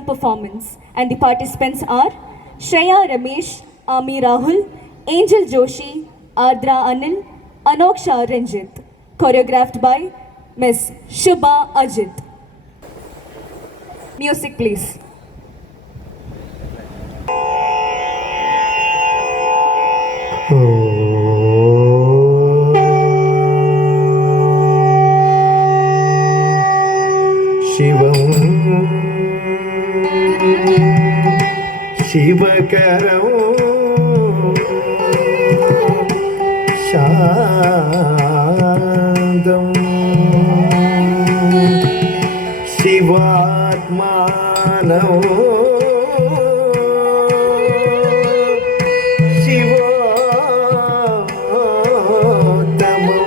performance, and the participants are Shreya Ramesh, Ami Rahul, Angel Joshi, Ardra Anil, Anoksha Ranjit, choreographed by Miss Shubha Ajit. Music please. शिवं शिवकरं शान्तं शिवात्मानं शिवोत्तमं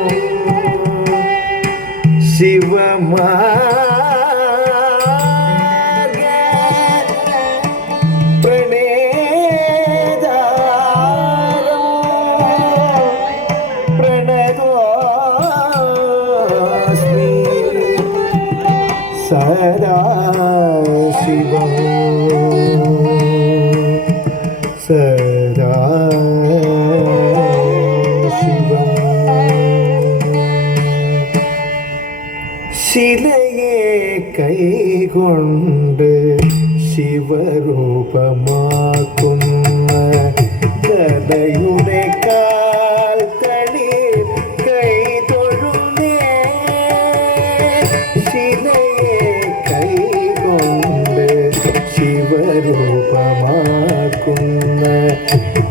शिवमा सदा शिवं सदा शिवं शिलये कैगोण्ड शिवरूपमाकुन्न कलयुडे काल्तळिर कैतोळुने शिलये शिवरूपमाकुन्न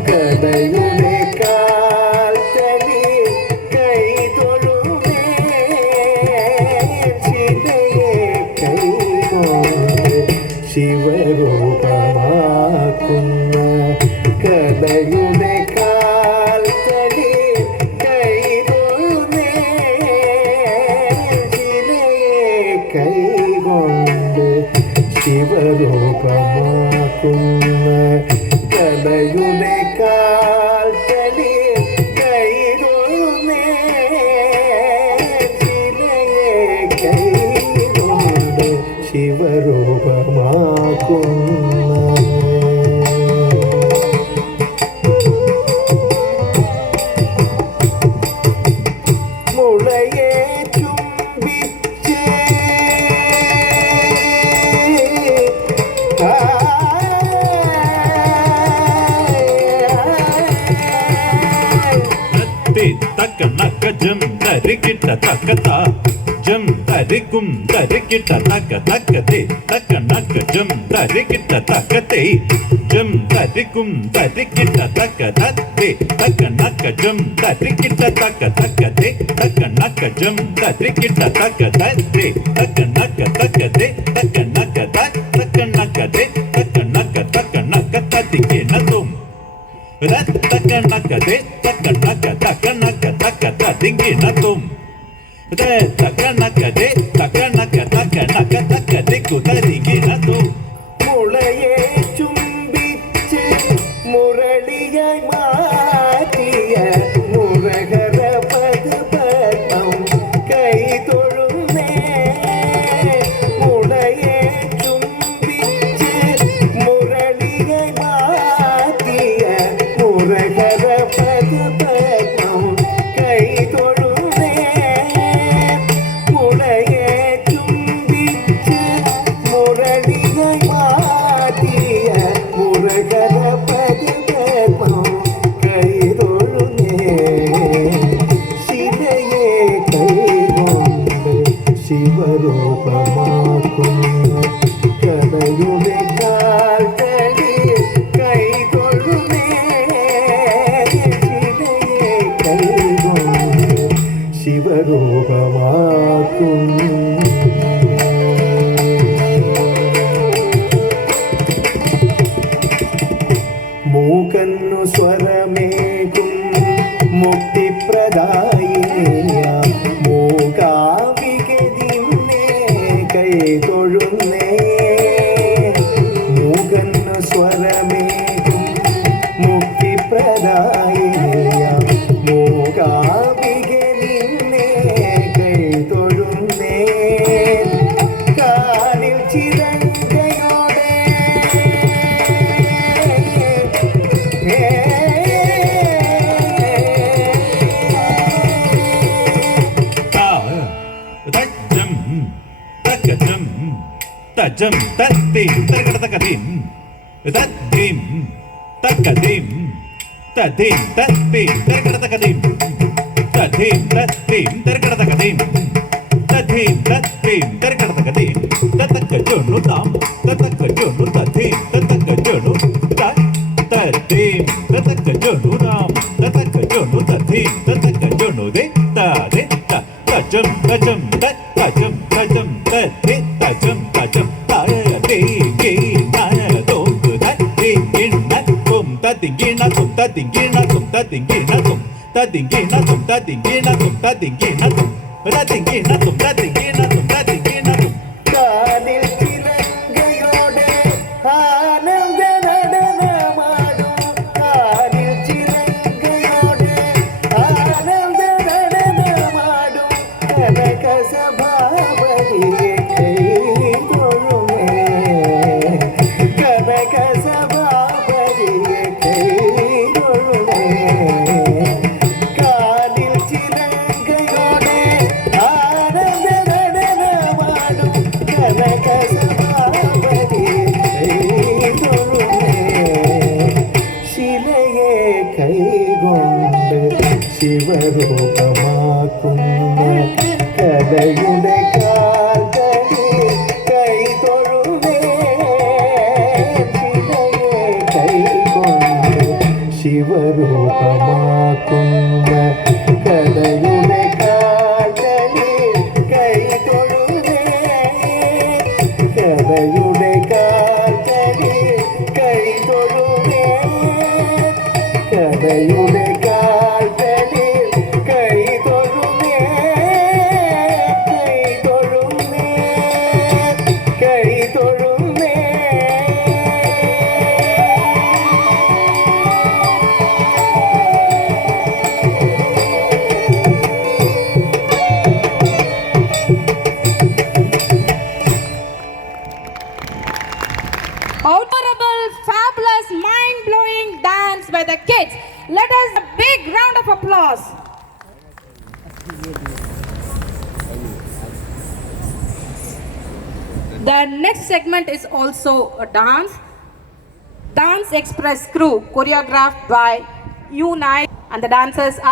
कलयुडे काल्तळिर कैतोळुने शिलये कैगोण्ड शिवरूपमाकुन्न कलयुडे काल्तळिर कैतोळुने शिलये कैगोण्ड शिवरूपमाकुन्न कलयुडे काल्तळिर कैतोळुने शिलये कैगोण्ड शिवरूपमाकुन्न മുളയെ ചുംബിച്ച് തക്ക നക്ക ജം തരികിട്ട തക്കത്ത ജം തരിക്കും തരികിട്ട തക്ക തക്കത്തെ തക്ക നക്ക ജം തരികിട്ട തക്കത്തെ ജം തരിക്കും തരികിട്ട തക്ക തത്തെ തക്ക നക്ക ജം തരികിട്ട തക്ക തക്കത്തെ തക്ക നക്ക ജം തരികിട്ട തക്ക തത്തെ തക്ക നക്ക തക്കത്തെ തക്ക നക്ക തക്ക നക്കത്തെ തക്ക നക്ക തത്തിക്കിണതും തക്ക നക്കത്തെ തക്ക നക്ക തത്തിക്കിണതും തക്ക നക്കത്തെ തക്ക നക്ക ദിക്കു തരികിണതും മുളയെ ചുംബിച്ച് മുരളിയായി മാറ്റിയ മുരഹര പദപത്മം കൈതൊഴുന്നേ മുളയെ ചുംബിച്ച് മുരളിയായി മാറ്റിയ മുരഹര പദപത്മം കൈതൊഴുന്നേ മുളയെ ചുംബിച്ച് മുരളിയായി മാറ്റിയ മുരഹര പദപത്മം കൈതൊഴുന്നേ ശിലയെ കൈകൊണ്ട് ശിവരൂപമാക്കുന്നു കലയുടെ കാൽത്തളിർ കൈതൊഴുന്നേ ശിലയെ കൈകൊണ്ട് ശിവരൂപമാക്കുന്നു മൂകന്നു സ്വരമേകും മുക്തിപ്രദായിനിയ മൂകാംബികെ നിന്നെ കൈതൊഴുന്നേ മൂകന്നു സ്വരമേകും മുക്തിപ്രദായിനിയ മൂകാംബികെ നിന്നെ കൈതൊഴുന്നേ കാലിൽ ചിരങ്കയോടെ jam tadim tarikata takadim tadim takadim tadim tadim tarikata takadim tadim tadim tarikata takadim tadim tadim tarikata takadim tataka jonu tam tataka jonu tadim tataka jonu tadim tataka jonu nam tataka jonu tadim tataka jonu de ta tajam tajam tajam tajam tadim tajam tajam ta de ge na do ta ding na tum ta ding na tum ta ding na tum ta ding na tum ta ding na tum ta ding na tum ta ding na tum ta ding na tum ta ding na tum ta ding na tum കാലിൽ ചിലങ്കയോടെ ആനന്ദ നടനമാടും കാലിൽ ചിലങ്കയോടെ ആനന്ദ നടനമാടും കനകസഭാവതിയെ കൈ തൊഴുമേ കനകസഭാവതിയെ കൈ തൊഴുമേ കാലിൽ ചിലങ്കയോടെ ആനന്ദ നടനമാടും കനകസഭാവതിയെ കൈ തൊഴുമേ ശിലയെ കൈകൊണ്ട് ശിവരൂപമാക്കുന്ന കലയുടെ കാൽകളിൽ കൈ തൊഴുമേ ശിലയെ കൈകൊണ്ട് ശിവരൂപമാക്കുന്ന കലയുടെ കാൽകളിൽ കൈ തൊഴുമേ കലയുടെ കാൽകളിൽ കൈ തൊഴുമേ കലയുടെ കാൽകളിൽ കൈ തൊഴുമേ കൈ തൊഴുമേ Adorable, fabulous, mind-blowing dance by the kids. Let us a big round of applause. The next segment is also a dance. Dance Express crew choreographed by Unite, and the dancers are